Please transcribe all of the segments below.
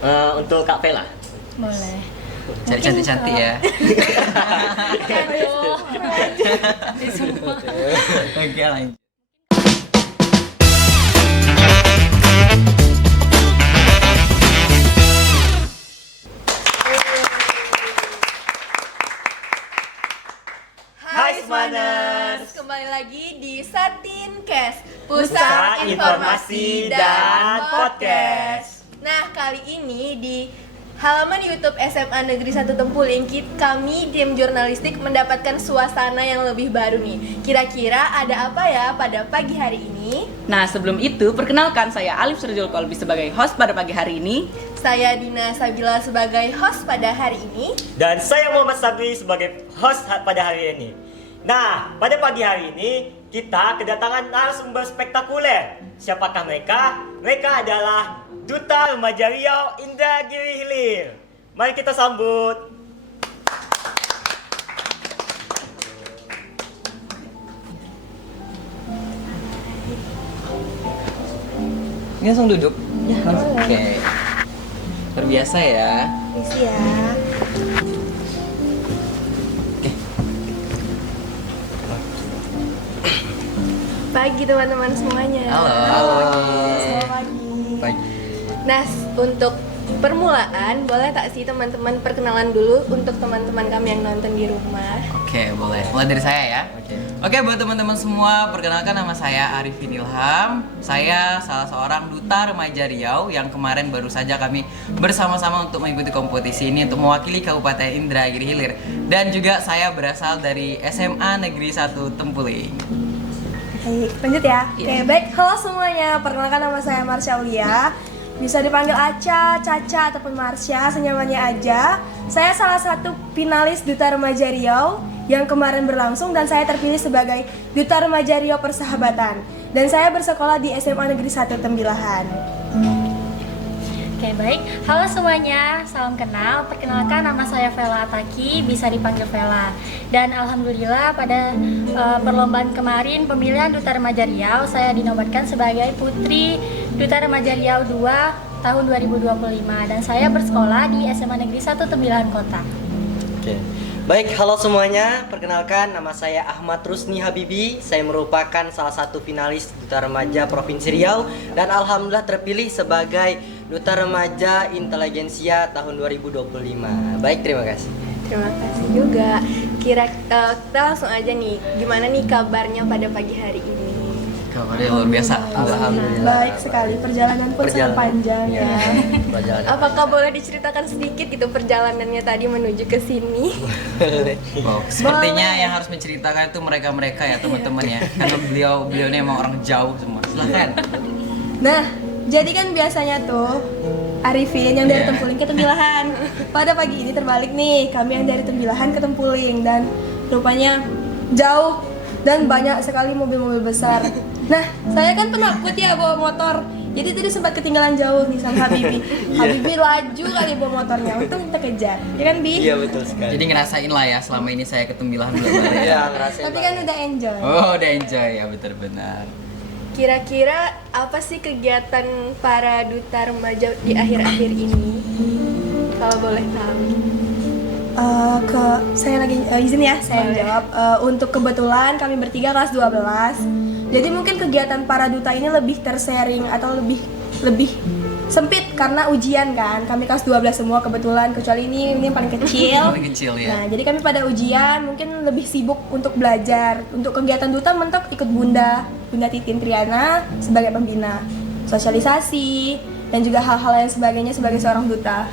Untuk Kak Vela. Boleh. Cari cantik-cantik ya. Aduh, di semua. Oke, lanjut. Hai Semaners. Kembali lagi di Satinkes, Pusat Informasi dan Podcast. Nah, kali ini di halaman YouTube SMA Negeri 1 Tempuling, kami tim jurnalistik mendapatkan suasana yang lebih baru nih. Kira-kira ada apa ya pada pagi hari ini? Nah, sebelum itu, perkenalkan saya Alif Surjul Kolbi sebagai host pada pagi hari ini. Saya Dina Sabila sebagai host pada hari ini. Dan saya Muhammad Sabri sebagai host pada hari ini. Nah, pada pagi hari ini kita kedatangan narasumber spektakuler. Siapakah mereka? Mereka adalah Duta Remaja Riau Indragiri Hilir. Mari kita sambut. Ini langsung duduk. Ya, boleh. Oke. Terbiasa ya. Isi ya. Pagi teman-teman semuanya. Halo. Selamat pagi. Pagi. Nah, untuk permulaan, boleh tak sih teman-teman perkenalan dulu untuk teman-teman kami yang nonton di rumah? Oke, boleh. Mulai dari saya ya. Oke, buat teman-teman semua, perkenalkan nama saya Arifin Ilham. Saya salah seorang duta remaja Riau yang kemarin baru saja kami bersama-sama untuk mengikuti kompetisi ini untuk mewakili Kabupaten Indragiri Hilir. Dan juga saya berasal dari SMA Negeri 1 Tempuling. Baik, lanjut ya. Oke, baik. Halo semuanya, perkenalkan nama saya Marsha Aulia. Bisa dipanggil Aca, Caca, ataupun Marsha, senyamannya aja. Saya salah satu finalis Duta Remaja Riau yang kemarin berlangsung dan saya terpilih sebagai Duta Remaja Riau Persahabatan. Dan saya bersekolah di SMA Negeri 1 Tembilahan. Oke, baik. Halo semuanya, salam kenal. Perkenalkan nama saya Vela Ataki, bisa dipanggil Vela. Dan alhamdulillah pada perlombaan kemarin pemilihan Duta Remaja Riau, saya dinobatkan sebagai Putri Duta Remaja Riau 2 tahun 2025 dan saya bersekolah di SMA Negeri 1 Tembilahan Kota. Oke. Baik, halo semuanya. Perkenalkan nama saya Ahmad Rusni Habibi. Saya merupakan salah satu finalis Duta Remaja Provinsi Riau dan alhamdulillah terpilih sebagai Duta Remaja Inteligensia tahun 2025. Baik, terima kasih. Terima kasih juga. Kita langsung aja nih, gimana nih kabarnya pada pagi hari ini? Kabarnya luar biasa. Alhamdulillah. Baik sekali, perjalanan pun sangat panjang ya. Perjalanan. Apakah boleh diceritakan sedikit gitu perjalanannya tadi menuju ke sini? Oh, sepertinya yang harus menceritakan itu mereka-mereka ya teman-teman ya. Karena beliau ini emang orang jauh semua. Silahkan. Nah, jadi kan biasanya tuh Arifin yang dari Iya. Tempuling ke Tembilahan. Pada pagi ini terbalik nih, kami yang dari Tembilahan ke Tempuling dan rupanya jauh dan banyak sekali mobil-mobil besar. Nah, saya kan penakut ya bawa motor. Jadi tadi sempat ketinggalan jauh nih sama Habibi. Habibi laju kali bawa motornya, untung kita kejar. Ya kan, Bi? Iya, betul sekali. Jadi ngerasain lah ya selama ini saya ke Tembilahan belum ada ya. Iya, ngerasain. Tapi kan udah enjoy. Oh, udah enjoy ya, benar-benar. Kira-kira apa sih kegiatan para duta remaja di akhir-akhir ini? Kalau boleh tahu. Saya lagi izin ya, saya jawab. Untuk kebetulan kami bertiga kelas 12. Jadi mungkin kegiatan para duta ini lebih tersharing atau lebih sempit karena ujian kan. Kami kelas 12 semua kebetulan, kecuali ini yang paling kecil. Paling kecil ya. Nah, jadi kami pada ujian mungkin lebih sibuk untuk belajar. Untuk kegiatan duta mentok ikut Bunda Titin Triana sebagai pembina, sosialisasi dan juga hal-hal yang sebagainya sebagai seorang duta.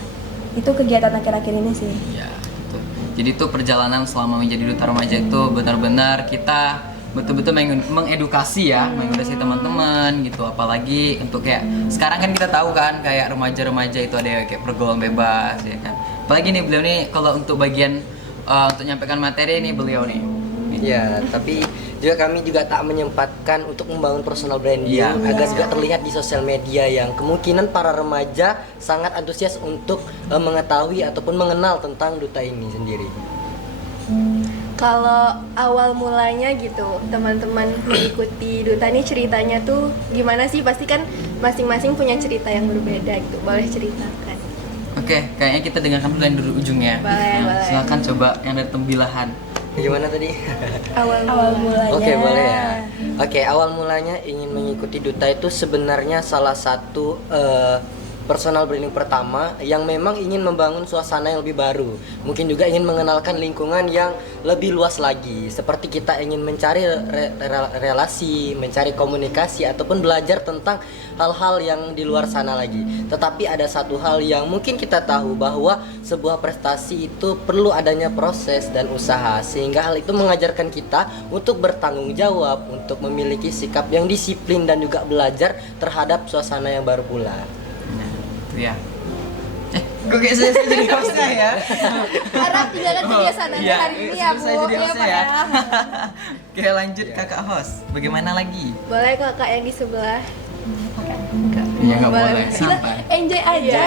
Itu kegiatan akhir-akhir ini sih. Ya, itu. Jadi itu perjalanan selama menjadi duta remaja itu benar-benar kita betul-betul mengedukasi ya, mengedukasi teman-teman gitu. Apalagi untuk kayak sekarang kan kita tahu kan kayak remaja-remaja itu ada kayak pergaulan bebas ya kan. Apalagi nih beliau nih kalau untuk bagian untuk nyampaikan materi nih beliau nih. Iya, tapi juga kami juga tak menyempatkan untuk membangun personal branding Iya, agar juga terlihat di sosial media yang kemungkinan para remaja sangat antusias untuk mengetahui ataupun mengenal tentang duta ini sendiri. Kalau awal mulanya gitu, teman-teman mengikuti duta ini ceritanya tuh gimana sih? Pasti kan masing-masing punya cerita yang berbeda gitu. Boleh ceritakan? Oke, kayaknya kita dengarkan dulu yang dari ujungnya. Boleh. Silakan coba yang dari Tembilahan. Gimana tadi? Awal mulanya. Oke, boleh ya. Oke, awal mulanya ingin mengikuti duta itu sebenarnya salah satu personal branding pertama yang memang ingin membangun suasana yang lebih baru. Mungkin juga ingin mengenalkan lingkungan yang lebih luas lagi. Seperti kita ingin mencari relasi, mencari komunikasi ataupun belajar tentang hal-hal yang di luar sana lagi. Tetapi ada satu hal yang mungkin kita tahu bahwa sebuah prestasi itu perlu adanya proses dan usaha. Sehingga hal itu mengajarkan kita untuk bertanggung jawab, untuk memiliki sikap yang disiplin dan juga belajar terhadap suasana yang baru pula. Ya. Kok kayak saya jadi hostnya ya? Harap tinggalkan kebiasaan Anda hari ini ya, Bu. Saya jadi hostnya ya. Pak, Oke, lanjut kakak host. Bagaimana lagi? Boleh kakak yang di sebelah. Iya nggak Boleh. boleh. Sampai. Enjoy aja.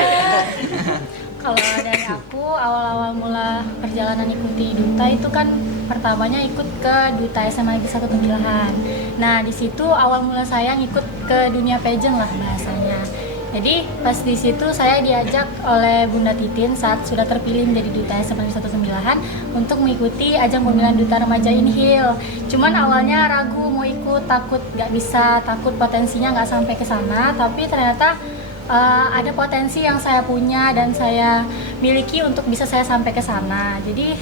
Kalau dari aku, awal-awal mula perjalanan ikuti duta itu kan pertamanya ikut ke duta SMA Negeri 1 Tembilahan. Nah, di situ awal mula saya ngikut ke dunia pageant lah bahasanya. Jadi pas di situ saya diajak oleh Bunda Titin saat sudah terpilih menjadi duta SMA Negeri 1 Tembilahan untuk mengikuti ajang pemilihan duta remaja Inhil. Cuman awalnya ragu mau ikut, takut nggak bisa, takut potensinya nggak sampai ke sana. Tapi ternyata ada potensi yang saya punya dan saya miliki untuk bisa saya sampai ke sana. Jadi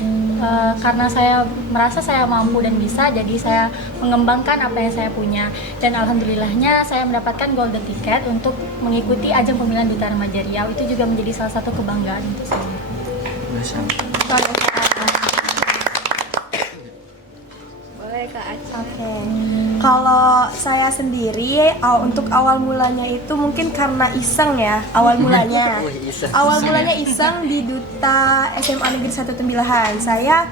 karena saya merasa saya mampu dan bisa, jadi saya mengembangkan apa yang saya punya. Dan alhamdulillahnya saya mendapatkan golden ticket untuk mengikuti ajang pemilihan duta remaja Riau. Itu juga menjadi salah satu kebanggaan untuk saya. Boleh Kak Aca. Oke. Kalau saya sendiri untuk awal mulanya itu mungkin karena iseng ya, awal mulanya. Iseng. Awal mulanya iseng di duta SMA Negeri 1 Tembilahan. Saya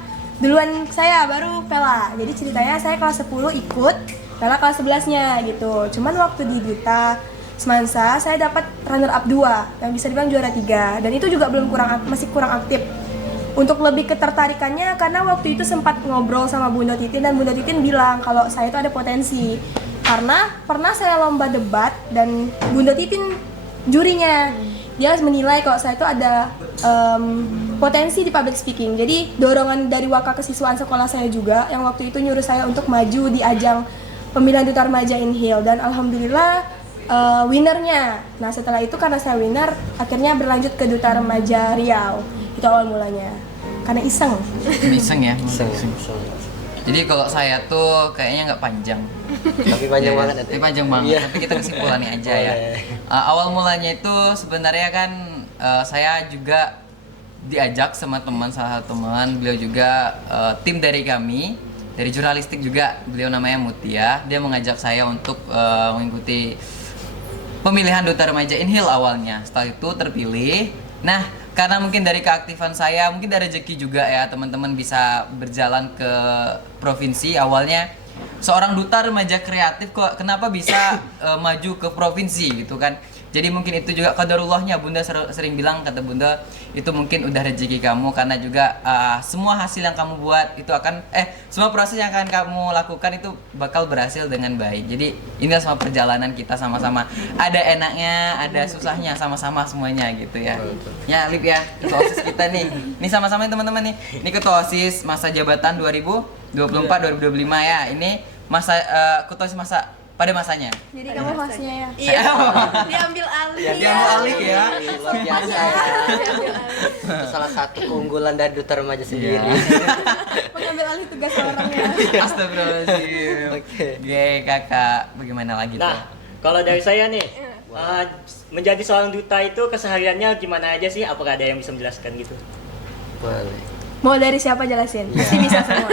baru Vela. Jadi ceritanya saya kelas 10 ikut, Vela kelas 11-nya gitu. Cuman waktu di duta Semansa saya dapat runner up 2 yang bisa dibilang juara 3 dan itu juga masih kurang aktif. Untuk lebih ketertarikannya karena waktu itu sempat ngobrol sama Bunda Titin dan Bunda Titin bilang kalau saya itu ada potensi. Karena pernah saya lomba debat dan Bunda Titin jurinya. Dia menilai kalau saya itu ada potensi di public speaking. Jadi dorongan dari wakil kesiswaan sekolah saya juga yang waktu itu nyuruh saya untuk maju di ajang pemilihan duta remaja Inhil dan alhamdulillah winnernya. Nah setelah itu karena saya winner akhirnya berlanjut ke duta remaja Riau. Itu awal mulanya karena iseng. Iseng ya. Iseng. Jadi kalau saya tuh kayaknya nggak panjang. Tapi panjang Iya, banget. tapi panjang banget. Iya. Tapi kita kesimpulannya aja ya. Boleh. Awal mulanya itu sebenarnya kan saya juga diajak sama salah satu teman. Beliau juga tim dari kami, dari jurnalistik juga. Beliau namanya Mutia. Dia mengajak saya untuk mengikuti pemilihan duta remaja Inhil awalnya. Setelah itu terpilih. Nah, karena mungkin dari keaktifan saya, mungkin dari rezeki juga ya teman-teman bisa berjalan ke provinsi. Awalnya seorang duta remaja kreatif kok kenapa bisa maju ke provinsi gitu kan. Jadi mungkin itu juga qadarullahnya. Bunda sering bilang, kata Bunda, itu mungkin udah rezeki kamu karena juga semua hasil yang kamu buat itu akan semua proses yang akan kamu lakukan itu bakal berhasil dengan baik. Jadi inilah semua perjalanan kita sama-sama. Ada enaknya, ada susahnya, sama-sama semuanya gitu ya. Ya, Lip ya, ketua OSIS kita nih. Ini sama-sama nih teman-teman nih. Ini ketua OSIS masa jabatan 2024-2025 ya. Ini masa ketua OSIS masa pada masanya. Jadi kamu hostnya ya. Iya. Diambil alih. Diambil alih ya. Luar biasa ya. Itu salah satu keunggulan dari duta remaja sendiri. Mengambil alih tugas orangnya. Astagfirullahaladzim. Oke. Kakak, bagaimana lagi tuh? Nah, kalau dari saya nih, menjadi seorang duta itu kesehariannya gimana aja sih? Apakah ada yang bisa menjelaskan gitu? Boleh. Mau dari siapa jelasin? Pasti bisa semua.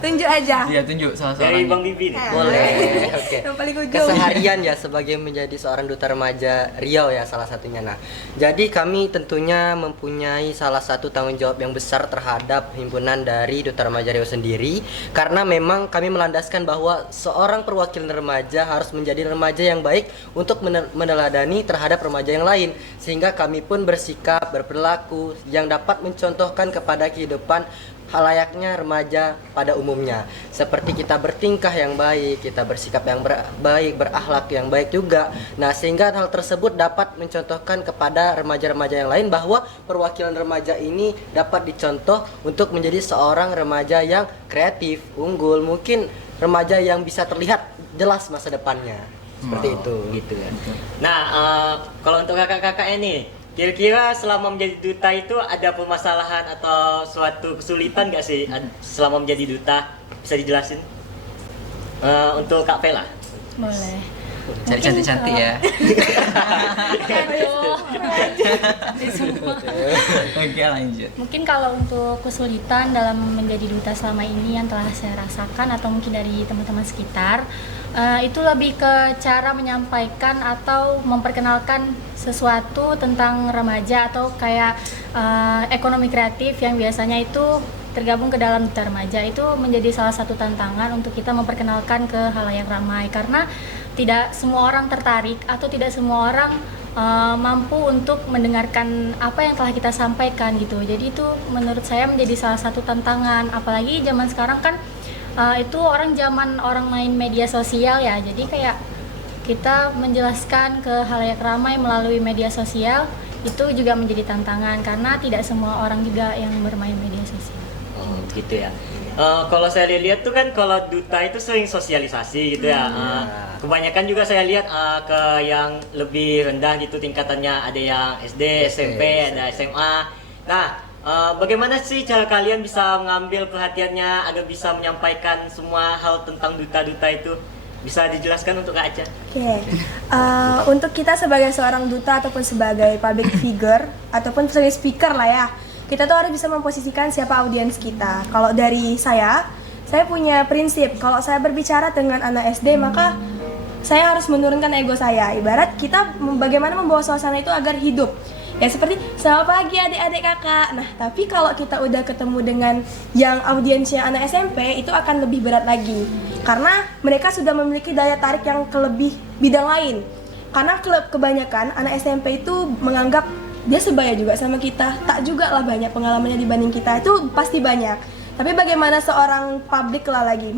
Tunjuk aja. Iya, tunjuk salah Dari seorang. Bang Bibi nih. Boleh. Oke. Yang paling ujung. Keseharian ya sebagai menjadi seorang duta remaja Riau ya salah satunya. Nah, jadi kami tentunya mempunyai salah satu tanggung jawab yang besar terhadap himpunan dari Duta Remaja Riau sendiri karena memang kami melandaskan bahwa seorang perwakilan remaja harus menjadi remaja yang baik untuk meneladani terhadap remaja yang lain sehingga kami pun bersikap berperilaku yang dapat mencontohkan kepada kehidupan halayaknya remaja pada umumnya. Seperti kita bertingkah yang baik, kita bersikap yang baik, berakhlak yang baik juga. Nah, sehingga hal tersebut dapat mencontohkan kepada remaja-remaja yang lain bahwa perwakilan remaja ini dapat dicontoh untuk menjadi seorang remaja yang kreatif, unggul, mungkin remaja yang bisa terlihat jelas masa depannya. Seperti itu gitu ya. Nah, kalau untuk kakak-kakaknya nih, kira-kira selama menjadi duta itu ada permasalahan atau suatu kesulitan nggak sih selama menjadi duta? Bisa dijelasin? Untuk Kak Vela. Boleh. Cari cantik-cantik ya. Oke, lanjut. Mungkin kalau untuk kesulitan dalam menjadi duta selama ini yang telah saya rasakan atau mungkin dari teman-teman sekitar, itu lebih ke cara menyampaikan atau memperkenalkan sesuatu tentang remaja atau kayak ekonomi kreatif yang biasanya itu tergabung ke dalam duta remaja. Itu menjadi salah satu tantangan untuk kita memperkenalkan ke halayak ramai, karena tidak semua orang tertarik atau tidak semua orang mampu untuk mendengarkan apa yang telah kita sampaikan gitu. Jadi itu menurut saya menjadi salah satu tantangan, apalagi zaman sekarang kan itu zaman orang main media sosial ya. Jadi kayak kita menjelaskan ke halayak ramai melalui media sosial itu juga menjadi tantangan, karena tidak semua orang juga yang bermain media sosial. Oh, gitu ya. Kalau saya lihat tuh kan kalau duta itu sering sosialisasi gitu ya. Kebanyakan juga saya lihat ke yang lebih rendah gitu tingkatannya, ada yang SD, SMP, ada SMA. Nah, bagaimana sih cara kalian bisa mengambil perhatiannya agar bisa menyampaikan semua hal tentang duta-duta itu? Bisa dijelaskan untuk Kak Aca? Oke. Untuk kita sebagai seorang duta ataupun sebagai public figure ataupun sebagai speaker lah ya, kita tuh harus bisa memposisikan siapa audiens kita. Kalau dari saya punya prinsip, kalau saya berbicara dengan anak SD, maka saya harus menurunkan ego saya. Ibarat kita bagaimana membawa suasana itu agar hidup. Ya seperti, selamat pagi adik-adik kakak. Nah, tapi kalau kita udah ketemu dengan yang audiensnya anak SMP, itu akan lebih berat lagi. Karena mereka sudah memiliki daya tarik yang ke lebih bidang lain. Karena kebanyakan anak SMP itu menganggap dia sebaya juga sama kita, tak juga lah banyak pengalamannya dibanding kita, itu pasti banyak. Tapi bagaimana seorang publik lah lagi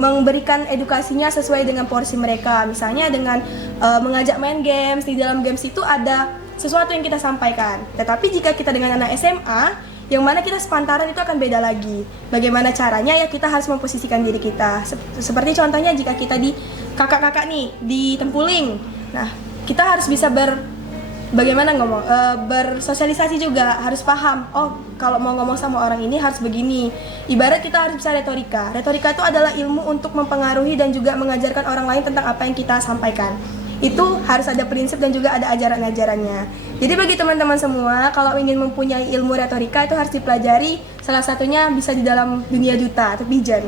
memberikan edukasinya sesuai dengan porsi mereka, misalnya dengan mengajak main games. Di dalam games itu ada sesuatu yang kita sampaikan. Tetapi jika kita dengan anak SMA, yang mana kita sepantaran, itu akan beda lagi. Bagaimana caranya ya, kita harus memposisikan diri kita. Seperti contohnya jika kita di kakak-kakak nih di Tempuling, nah kita harus bisa bagaimana ngomong, bersosialisasi juga, harus paham, oh kalau mau ngomong sama orang ini harus begini. Ibarat kita harus bisa retorika. Retorika itu adalah ilmu untuk mempengaruhi dan juga mengajarkan orang lain tentang apa yang kita sampaikan. Itu harus ada prinsip dan juga ada ajaran-ajarannya. Jadi bagi teman-teman semua, kalau ingin mempunyai ilmu retorika itu harus dipelajari. Salah satunya bisa di dalam dunia duta atau pijan.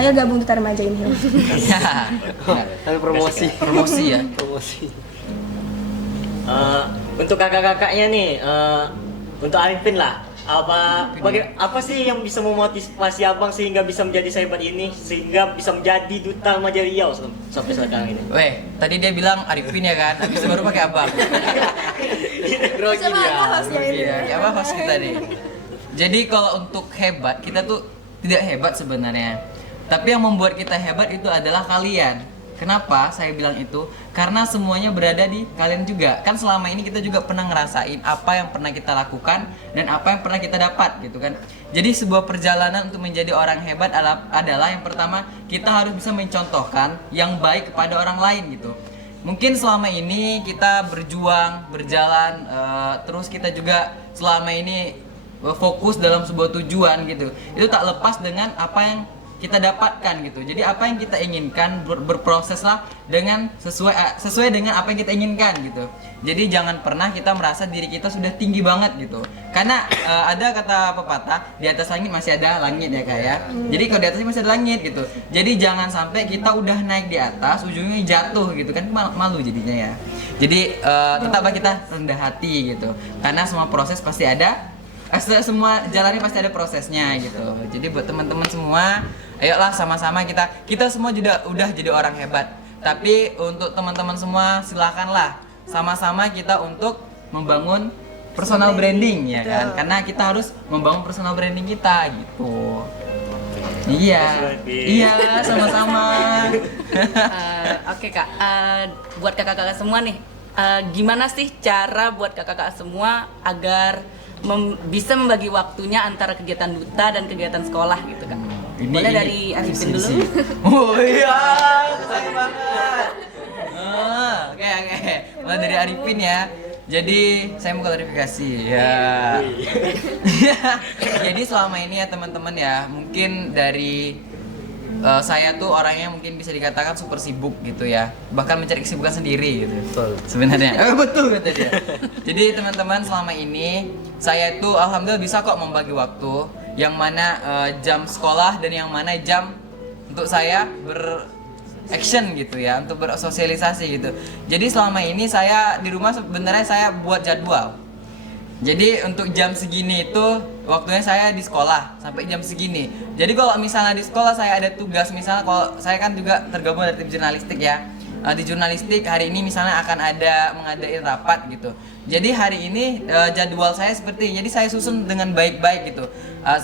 Ayo gabung duta remaja ini. Lalu promosi ya. promosi. Untuk kakak-kakaknya nih, untuk Arifin lah, apa sih yang bisa memotivasi abang sehingga bisa menjadi sehebat ini, sehingga bisa menjadi duta remaja Riau sampai sekarang ini? Weh, tadi dia bilang Arifin ya kan, habis itu baru pakai abang. Grogi Coba apa hostnya ini? Iya, apa host kita nih? Jadi kalau untuk hebat, kita tuh tidak hebat sebenarnya. Tapi yang membuat kita hebat itu adalah kalian. Kenapa saya bilang itu? Karena semuanya berada di kalian juga. Kan selama ini kita juga pernah ngerasain apa yang pernah kita lakukan dan apa yang pernah kita dapat gitu kan. Jadi sebuah perjalanan untuk menjadi orang hebat adalah yang pertama, kita harus bisa mencontohkan yang baik kepada orang lain gitu. Mungkin selama ini kita berjalan, terus kita juga selama ini fokus dalam sebuah tujuan gitu. Itu tak lepas dengan apa yang kita dapatkan gitu. Jadi apa yang kita inginkan berproseslah dengan sesuai dengan apa yang kita inginkan gitu. Jadi jangan pernah kita merasa diri kita sudah tinggi banget gitu. Karena ada kata pepatah, di atas langit masih ada langit ya Kak ya. Jadi kalau di atasnya masih ada langit gitu. Jadi jangan sampai kita udah naik di atas ujungnya jatuh gitu kan, malu jadinya ya. Jadi tetaplah kita rendah hati gitu. Karena semua proses pasti ada, semua jalannya pasti ada prosesnya gitu. Jadi buat teman-teman semua, ayolah sama-sama kita semua juga udah jadi orang hebat. Tapi untuk teman-teman semua silakanlah sama-sama kita untuk membangun personal branding ya kan, karena kita harus membangun personal branding kita gitu. Iya, iya sama-sama. Oke kak, buat kakak-kakak semua nih, gimana sih cara buat kakak-kakak semua agar bisa membagi waktunya antara kegiatan duta dan kegiatan sekolah gitu kak? Boleh dari Arifin dulu. Oh iya, sayang banget. Oke. Mulai dari Arifin ya. Jadi saya mau klarifikasi ya. Jadi selama ini ya teman-teman ya, mungkin dari saya tuh orangnya mungkin bisa dikatakan super sibuk gitu ya, bahkan mencari kesibukan sendiri gitu. Betul. Sebenarnya. Betul kata dia. Jadi teman-teman selama ini saya itu alhamdulillah bisa kok membagi waktu, yang mana jam sekolah dan yang mana jam untuk saya action gitu ya, untuk bersosialisasi gitu. Jadi selama ini saya di rumah sebenarnya saya buat jadwal. Jadi untuk jam segini itu waktunya saya di sekolah sampai jam segini. Jadi kalau misalnya di sekolah saya ada tugas, misalnya kalau saya kan juga tergabung dari tim jurnalistik ya. Di jurnalistik hari ini misalnya akan ada mengadain rapat gitu. Jadi hari ini jadwal saya seperti ini. Jadi saya susun dengan baik-baik gitu.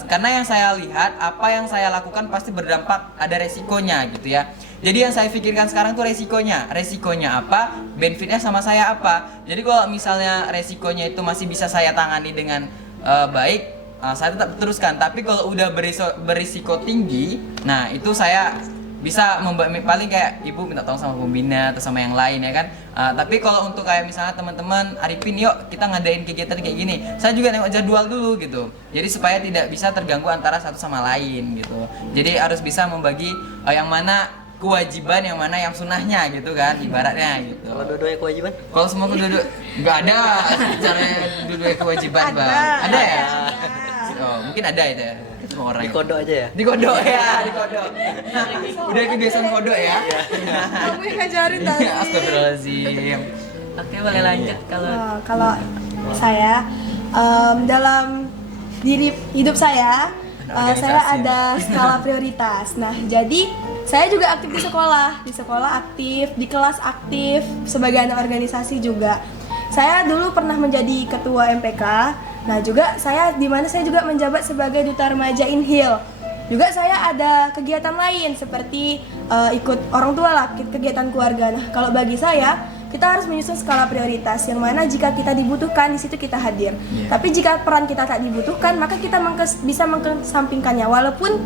Karena yang saya lihat apa yang saya lakukan pasti berdampak, ada resikonya gitu ya. Jadi yang saya pikirkan sekarang tuh resikonya apa, benefitnya sama saya apa. Jadi kalau misalnya resikonya itu masih bisa saya tangani dengan baik, saya tetap teruskan. Tapi kalau udah berisiko tinggi, nah itu saya bisa paling kayak ibu minta tolong sama pembina atau sama yang lain ya kan. Tapi kalau untuk kayak misalnya teman-teman Arifin, yuk kita ngadain kegiatan kayak gini, saya juga nengok jadwal dulu gitu. Jadi supaya tidak bisa terganggu antara satu sama lain gitu. Jadi harus bisa membagi yang mana kewajiban, yang mana yang sunahnya gitu kan, ibaratnya gitu. Kalau dua-duanya kewajiban? Kalau semua kedua-dua nggak ada caranya dua-duanya kewajiban bang. Ada ya? Oh mungkin ada itu ya. Semua orang. Di kodok aja ya? Di kodok ya, di kodok. Udah kebiasaan kodok ya? Kamu yang ngajarin tadi. Astagfirullahaladzim. Oke, boleh lanjut kalau Kalau saya dalam hidup saya ada skala prioritas. Nah, jadi saya juga aktif di sekolah aktif, di kelas aktif, sebagai anak organisasi juga. Saya dulu pernah menjadi ketua MPK. Nah, juga saya juga menjabat sebagai duta remaja Inhil. Juga saya ada kegiatan lain seperti ikut orang tua lah, kegiatan keluarga. Nah, kalau bagi saya, kita harus menyusun skala prioritas yang mana jika kita dibutuhkan di situ kita hadir. Tapi jika peran kita tak dibutuhkan, maka kita bisa mengesampingkannya walaupun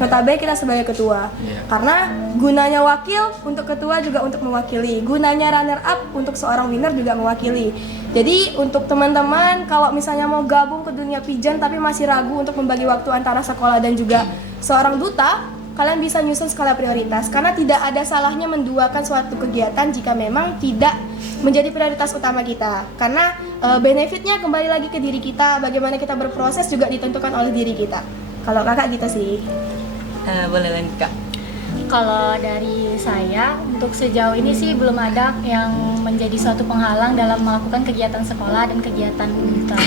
notabene kita sebagai ketua. Karena gunanya wakil untuk ketua juga untuk mewakili. Gunanya runner up untuk seorang winner juga mewakili. Jadi untuk teman-teman kalau misalnya mau gabung ke dunia pigeon tapi masih ragu untuk membagi waktu antara sekolah dan juga seorang duta, kalian bisa nyusun skala prioritas. Karena tidak ada salahnya menduakan suatu kegiatan jika memang tidak menjadi prioritas utama kita. Karena benefitnya kembali lagi ke diri kita, bagaimana kita berproses juga ditentukan oleh diri kita. Kalau kakak gitu sih. boleh lanjut kak. Kalau dari saya, untuk sejauh ini sih belum ada yang menjadi suatu penghalang dalam melakukan kegiatan sekolah dan kegiatan duta.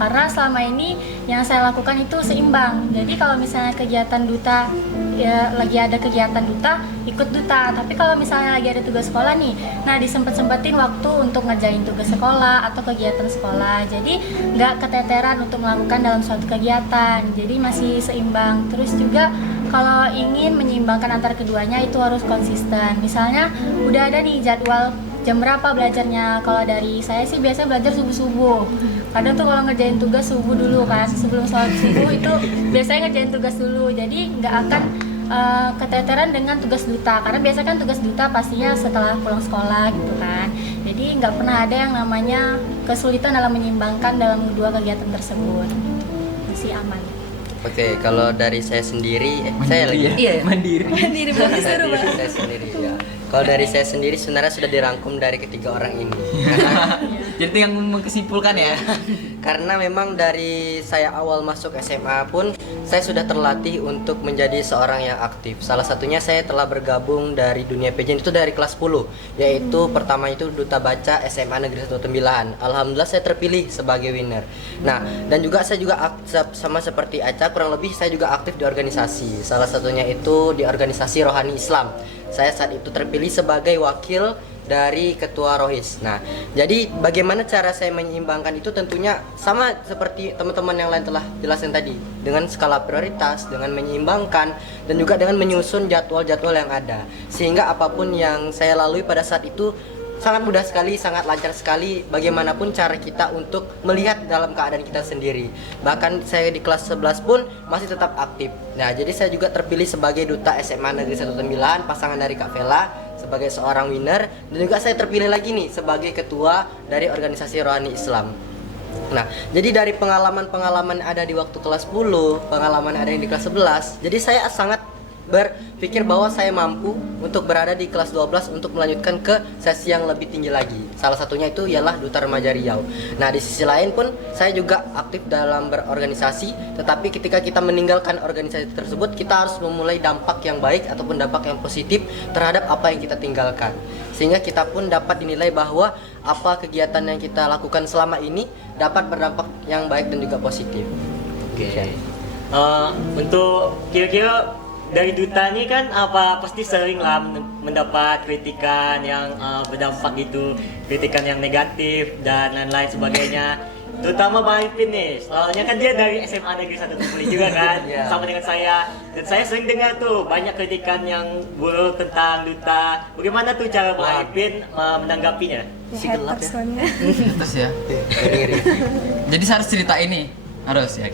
Karena selama ini yang saya lakukan itu seimbang. Jadi kalau misalnya kegiatan duta, ya lagi ada kegiatan duta, ikut duta. Tapi kalau misalnya lagi ada tugas sekolah nih, nah disempet-sempetin waktu untuk ngerjain tugas sekolah atau kegiatan sekolah. Jadi nggak keteteran untuk melakukan dalam suatu kegiatan. Jadi masih seimbang. Terus juga kalau ingin menyeimbangkan antara keduanya itu harus konsisten. Misalnya udah ada nih jadwal jam berapa belajarnya. Kalau dari saya sih biasanya belajar subuh-subuh. Kadang tuh kalau ngerjain tugas subuh dulu kan, sebelum sholat subuh itu biasanya ngerjain tugas dulu. Jadi nggak akan keteteran dengan tugas duta. Karena biasanya kan tugas duta pastinya setelah pulang sekolah gitu kan. Jadi nggak pernah ada yang namanya kesulitan dalam menyeimbangkan dalam kedua kegiatan tersebut. Masih aman. Oke, kalau dari saya sendiri, saya lagi. Iya, Mandiri. Mandiri belum disuruh, Bang. Saya sendiri ya. Kalau dari saya sendiri sebenarnya sudah dirangkum dari ketiga orang ini. Jadi tinggal mengkesimpulkan ya. Karena memang dari saya awal masuk SMA pun saya sudah terlatih untuk menjadi seorang yang aktif. Salah satunya saya telah bergabung dari dunia pageant itu dari kelas 10, yaitu pertama itu Duta Baca SMA Negeri 1 Tembilahan. Alhamdulillah saya terpilih sebagai winner. Nah, dan juga saya juga sama seperti Aca, kurang lebih saya juga aktif di organisasi. Salah satunya itu di organisasi Rohani Islam. Saya saat itu terpilih sebagai wakil dari Ketua Rohis. Nah, jadi bagaimana cara saya menyeimbangkan itu tentunya sama seperti teman-teman yang lain telah jelaskan tadi, dengan skala prioritas, dengan menyeimbangkan, dan juga dengan menyusun jadwal-jadwal yang ada. Sehingga apapun yang saya lalui pada saat itu sangat mudah sekali, sangat lancar sekali bagaimanapun cara kita untuk melihat dalam keadaan kita sendiri. Bahkan saya di kelas 11 pun masih tetap aktif. Nah, jadi saya juga terpilih sebagai duta SMA Negeri 1 pasangan dari Kak Vela sebagai seorang winner, dan juga saya terpilih lagi nih sebagai ketua dari organisasi Rohani Islam. Nah, jadi dari pengalaman-pengalaman ada di waktu kelas 10, pengalaman ada yang di kelas 11, jadi saya sangat berpikir bahwa saya mampu untuk berada di kelas 12 untuk melanjutkan ke sesi yang lebih tinggi lagi. Salah satunya itu ialah Duta Remaja Riau. Nah, di sisi lain pun saya juga aktif dalam berorganisasi, tetapi ketika kita meninggalkan organisasi tersebut, kita harus memulai dampak yang baik ataupun dampak yang positif terhadap apa yang kita tinggalkan. Sehingga kita pun dapat dinilai bahwa apa kegiatan yang kita lakukan selama ini dapat berdampak yang baik dan juga positif. Oke. Untuk kira-kira dari duta ini kan pasti sering lah mendapat kritikan yang berdampak gitu, kritikan yang negatif dan lain-lain sebagainya. Terutama Bang Ipin nih, soalnya kan dia dari SMA Negeri 1 Tempuli juga kan, sama dengan saya. Dan saya sering dengar tuh banyak kritikan yang buruk tentang duta. Bagaimana tuh cara Bang Ipin menanggapinya? Haters soalnya. Terus ya. Jadi saya harus cerita ini. Harus ya,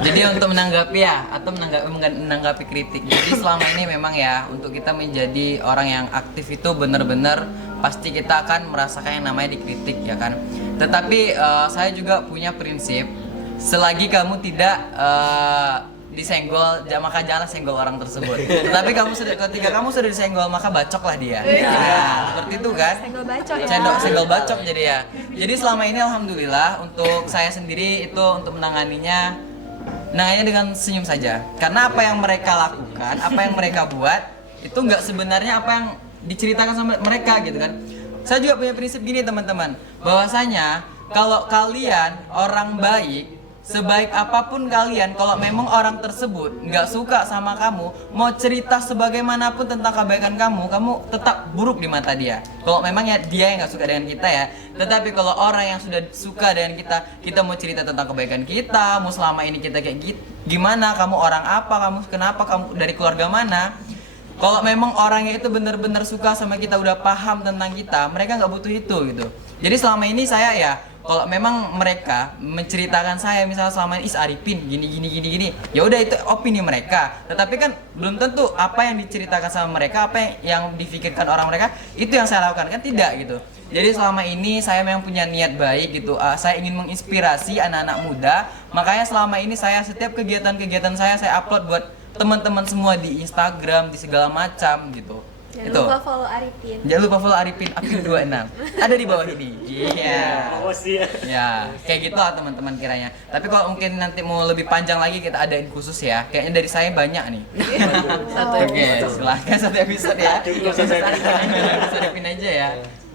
jadi untuk menanggapi ya, atau menanggapi kritik. Jadi selama ini memang ya, untuk kita menjadi orang yang aktif itu benar-benar pasti kita akan merasakan yang namanya dikritik ya kan. Tetapi saya juga punya prinsip, selagi kamu tidak disenggol, maka jangan senggol orang tersebut. Tetapi ketika kamu sudah disenggol, maka bacoklah dia. Nah, seperti itu kan? Senggol bacok ya. Senggol bacok jadi ya. Jadi selama ini alhamdulillah untuk saya sendiri itu untuk menanganinya dengan senyum saja. Karena apa yang mereka lakukan, apa yang mereka buat itu nggak sebenarnya apa yang diceritakan sama mereka gitu kan. Saya juga punya prinsip gini teman-teman, bahwasanya kalau kalian orang baik, sebaik apapun kalian, kalau memang orang tersebut nggak suka sama kamu, mau cerita sebagaimanapun tentang kebaikan kamu tetap buruk di mata dia. Kalau memang ya dia yang nggak suka dengan kita ya. Tetapi kalau orang yang sudah suka dengan kita mau cerita tentang kebaikan kita, mau selama ini kita kayak gitu, gimana, kamu orang apa, kamu kenapa, kamu dari keluarga mana. Kalau memang orangnya itu benar-benar suka sama kita, udah paham tentang kita, mereka nggak butuh itu gitu. Jadi selama ini saya ya, kalau memang mereka menceritakan saya misalnya selama ini Arifin gini, ya udah itu opini mereka. Tetapi kan belum tentu apa yang diceritakan sama mereka, apa yang difikirkan orang mereka itu yang saya lakukan, kan tidak gitu. Jadi selama ini saya memang punya niat baik gitu. Saya ingin menginspirasi anak-anak muda. Makanya selama ini saya setiap kegiatan-kegiatan saya upload buat teman-teman semua di Instagram, di segala macam gitu. Jangan lupa follow Arifin. Jangan lupa follow Arifin 26. Ada di bawah ini. Iya. Ya, kayak gitu lah teman-teman kiranya. Tapi kalau mungkin nanti mau lebih panjang lagi kita adain khusus ya. Kayaknya dari saya banyak nih. Oke, silahkan satu episode ya. Arifin aja ya.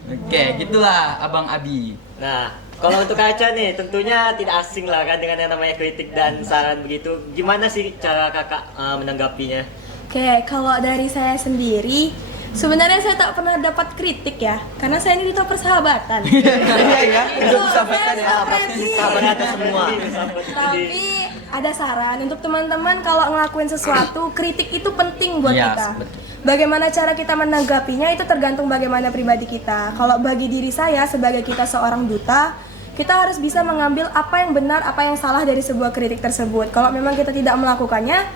Oke, gitulah Abang Abi. Nah, kalau untuk Kaca nih, tentunya tidak asing lah kan dengan yang namanya kritik dan saran begitu. Gimana sih cara kakak menanggapinya? Oke, kalau dari saya sendiri, sebenarnya saya tak pernah dapat kritik ya, karena saya ini duta persahabatan. Iya ya. Itu saya Sahabat semua. Tapi ada saran untuk teman-teman kalau ngelakuin sesuatu, kritik itu penting buat Yes, kita. betul. Bagaimana cara kita menanggapinya itu tergantung bagaimana pribadi kita. Kalau bagi diri saya sebagai kita seorang duta, kita harus bisa mengambil apa yang benar, apa yang salah dari sebuah kritik tersebut. Kalau memang kita tidak melakukannya,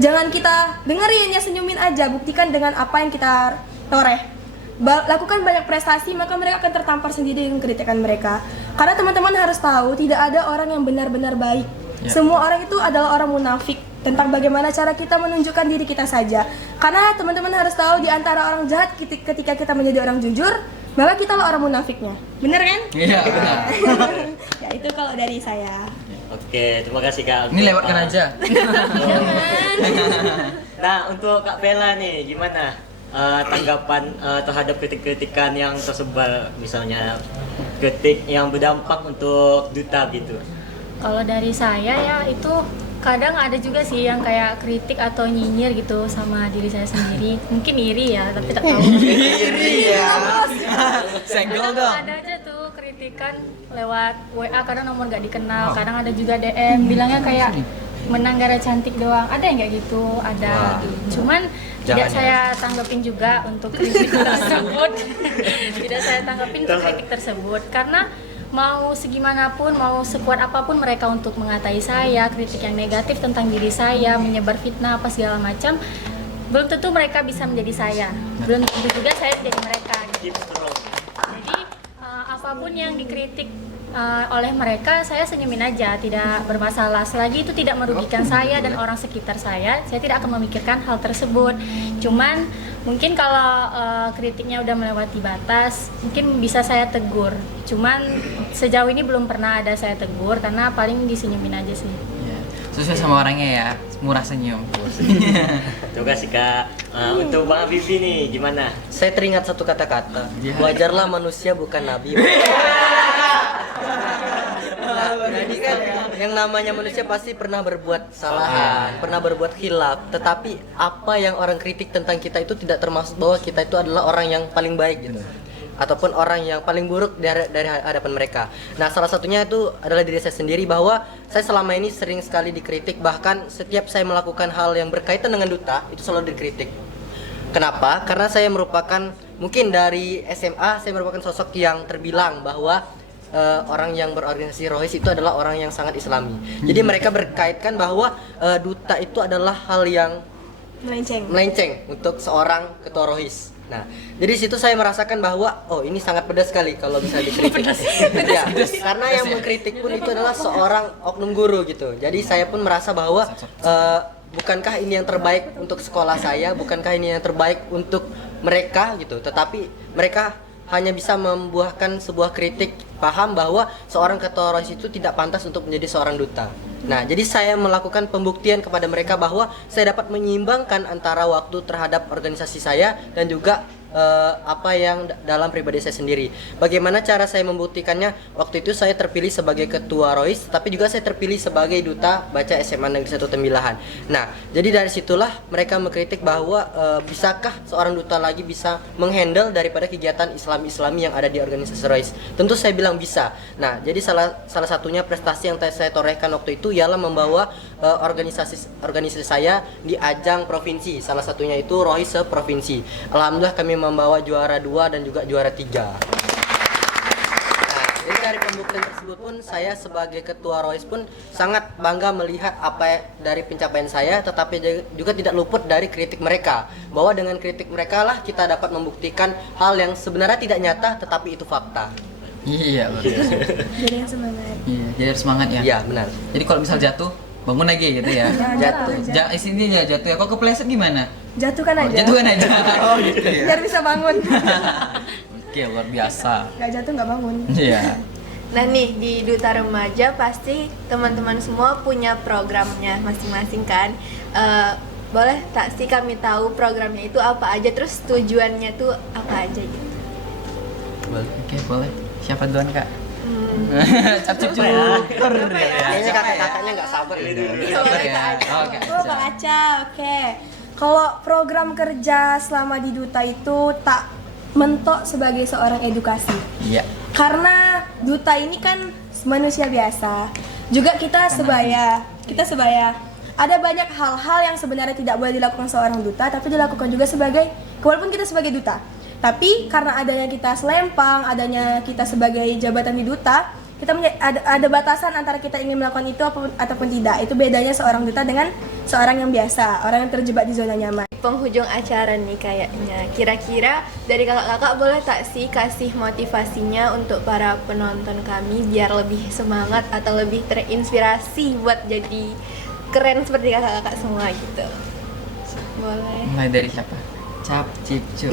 jangan kita dengerin ya, senyumin aja, buktikan dengan apa yang kita toreh. Lakukan banyak prestasi, maka mereka akan tertampar sendiri dengan kritikan mereka. Karena teman-teman harus tahu, tidak ada orang yang benar-benar baik. Semua orang itu adalah orang munafik. Tentang bagaimana cara kita menunjukkan diri kita saja. Karena teman-teman harus tahu, di antara orang jahat ketika kita menjadi orang jujur, maka kita lah orang munafiknya. Bener kan? Iya, benar. Ya itu kalau dari saya. Oke, terima kasih Kak. Ini lewatkan aja. Nah, untuk Kak Vela nih, gimana tanggapan terhadap kritik-kritikan yang tersebar, misalnya kritik yang berdampak untuk duta gitu? Kalau dari saya ya itu Kadang ada juga sih yang kayak kritik atau nyinyir gitu sama diri saya sendiri. Mungkin iri ya, tapi tak tahu. Iri ya. Senggol Kadang dong. ada aja tuh kritikan lewat WA, kadang nomor nggak dikenal, kadang ada juga DM bilangnya kayak menang gara cantik doang. Ada yang kayak gitu, ada. Cuman tidak saya tanggapin juga untuk kritik tersebut. Tidak saya tanggapin untuk kritik tersebut karena mau segimanapun, mau sekuat apapun mereka untuk mengatai saya, kritik yang negatif tentang diri saya, menyebar fitnah apa segala macam, belum tentu mereka bisa menjadi saya. Belum tentu juga saya menjadi mereka. Jadi apapun yang dikritik oleh mereka, saya senyumin aja, tidak bermasalah. Selagi itu tidak merugikan saya dan orang sekitar saya tidak akan memikirkan hal tersebut. Cuman mungkin kalau kritiknya udah melewati batas, mungkin bisa saya tegur. Cuman sejauh ini belum pernah ada saya tegur karena paling disenyumin aja sih. Ya, sesuai sama orangnya ya, murah senyum. Terima kasih Kak. Untuk Bang Vivi nih gimana? Saya teringat satu kata-kata. Ya. Wajarlah manusia bukan nabi. Jadi kan yang namanya manusia pasti pernah berbuat kesalahan, pernah berbuat khilaf. Tetapi apa yang orang kritik tentang kita itu tidak termasuk bahwa kita itu adalah orang yang paling baik gitu, ataupun orang yang paling buruk dari hadapan mereka. Nah, salah satunya itu adalah diri saya sendiri, bahwa saya selama ini sering sekali dikritik. Bahkan setiap saya melakukan hal yang berkaitan dengan duta itu selalu dikritik. Kenapa? Karena saya merupakan, mungkin dari SMA saya merupakan sosok yang terbilang bahwa orang yang berorganisasi Rohis itu adalah orang yang sangat islami. Jadi mereka berkaitkan bahwa duta itu adalah hal yang melenceng untuk seorang ketua Rohis. Nah, jadi situ saya merasakan bahwa oh, ini sangat pedas sekali kalau bisa dikritik. Ya, karena yang mengkritik pun itu adalah seorang oknum guru gitu. Jadi saya pun merasa bahwa bukankah ini yang terbaik untuk sekolah saya, bukankah ini yang terbaik untuk mereka gitu. Tetapi mereka hanya bisa membuahkan sebuah kritik, paham bahwa seorang ketua Rohis itu tidak pantas untuk menjadi seorang duta. Nah, jadi saya melakukan pembuktian kepada mereka bahwa saya dapat menyeimbangkan antara waktu terhadap organisasi saya dan juga apa yang dalam pribadi saya sendiri. Bagaimana cara saya membuktikannya? Waktu itu saya terpilih sebagai ketua Rohis, tapi juga saya terpilih sebagai duta baca SMA Negeri 1 Tembilahan. Nah, jadi dari situlah mereka mengkritik bahwa bisakah seorang duta lagi bisa menghandle daripada kegiatan Islami yang ada di organisasi Rohis? Tentu saya bilang bisa. Nah, jadi salah satunya prestasi yang saya torehkan waktu itu ialah membawa organisasi saya di ajang provinsi. Salah satunya itu Rohis se-provinsi. Alhamdulillah kami membawa juara 2 dan juga juara 3. Nah, jadi dari pembuktian tersebut pun saya sebagai ketua Rohis pun sangat bangga melihat apa dari pencapaian saya, tetapi juga tidak luput dari kritik mereka. Bahwa dengan kritik mereka lah kita dapat membuktikan hal yang sebenarnya tidak nyata tetapi itu fakta. Iya, luar biasa. Jadi yang semangat. Iya, jadi harus semangat ya. Iya, benar. Jadi kalau misal jatuh, bangun lagi gitu ya. Jatuh. Sini ya jatuh ya. Kok kepleset gimana? Jatuhkan Oh, aja. jatuhkan aja. Oh gitu ya. Biar bisa bangun. Oke, luar biasa. Gak jatuh nggak bangun. Iya. Nah nih, di Duta Remaja pasti teman-teman semua punya programnya masing-masing kan. Boleh tak sih kami tahu programnya itu apa aja, terus tujuannya tuh apa aja gitu? Oke, boleh. Siapa duluan, Kak? Cap-cip Kayaknya kakak-kakaknya nggak sabar gitu. Sabar ya. Oke. Oh, Bang Aca, oke. Kalau program kerja selama di Duta itu tak mentok sebagai seorang edukasi. Iya. Karena Duta ini kan manusia biasa. Juga kita sebaya. Ada banyak hal-hal yang sebenarnya tidak boleh dilakukan seorang duta, tapi dilakukan juga walaupun kita sebagai duta. Tapi karena adanya kita selempang, adanya kita sebagai jabatan di duta, kita ada batasan antara kita ingin melakukan itu ataupun tidak. Itu bedanya seorang duta dengan seorang yang biasa, orang yang terjebak di zona nyaman. Penghujung acara nih kayaknya. Kira-kira dari kakak-kakak boleh tak sih kasih motivasinya untuk para penonton kami biar lebih semangat atau lebih terinspirasi buat jadi keren seperti kakak-kakak semua gitu. Boleh. Mulai dari siapa? Cap, cip, cup.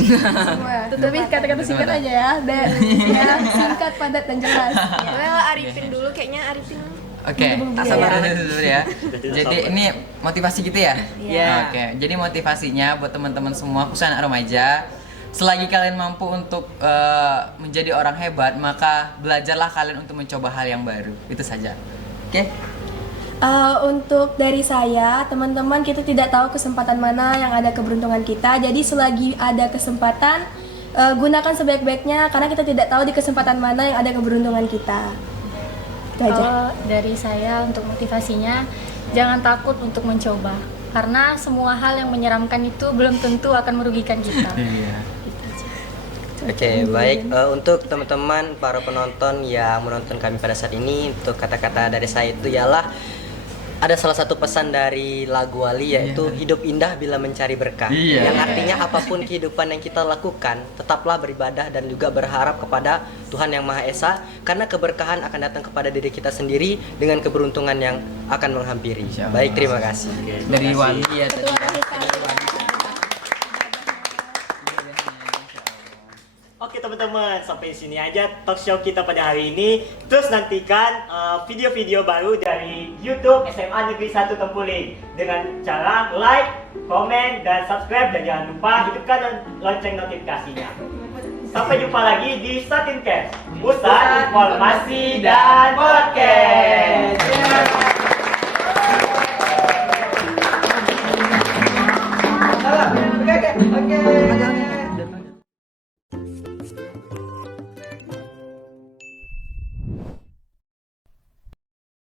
Tapi kata-kata singkat aja ya, ya, singkat, padat dan jelas. Boleh Arifin dulu, kayaknya Arifin. Oke, tak sabar dulu ya. Jadi ini motivasi gitu ya? Iya. Oke, jadi motivasinya buat teman-teman semua, khususnya anak remaja, selagi kalian mampu untuk menjadi orang hebat, maka belajarlah kalian untuk mencoba hal yang baru. Itu saja. Oke? Untuk dari saya, teman-teman, kita tidak tahu kesempatan mana yang ada keberuntungan kita. Jadi selagi ada kesempatan, gunakan sebaik-baiknya karena kita tidak tahu di kesempatan mana yang ada keberuntungan kita. Itu aja. Kalau dari saya untuk motivasinya, jangan takut untuk mencoba. Karena semua hal yang menyeramkan itu belum tentu akan merugikan kita. Iya. Oke, baik. Untuk teman-teman para penonton yang menonton kami pada saat ini, untuk kata-kata dari saya itu ialah ada salah satu pesan dari lagu Wali, yaitu hidup indah bila mencari berkah. Iya. Yang artinya apapun kehidupan yang kita lakukan, tetaplah beribadah dan juga berharap kepada Tuhan Yang Maha Esa, karena keberkahan akan datang kepada diri kita sendiri dengan keberuntungan yang akan menghampiri. Insya Allah. Baik, terima kasih. Dari Wali ya tadi. Oke teman-teman, sampai sini aja talk show kita pada hari ini. Terus nantikan video-video baru dari YouTube SMA Negeri 1 Tempuling dengan cara like, komen, dan subscribe. Dan jangan lupa hidupkan lonceng notifikasinya. Sampai jumpa lagi di Satincast, Pusat Informasi dan Podcast.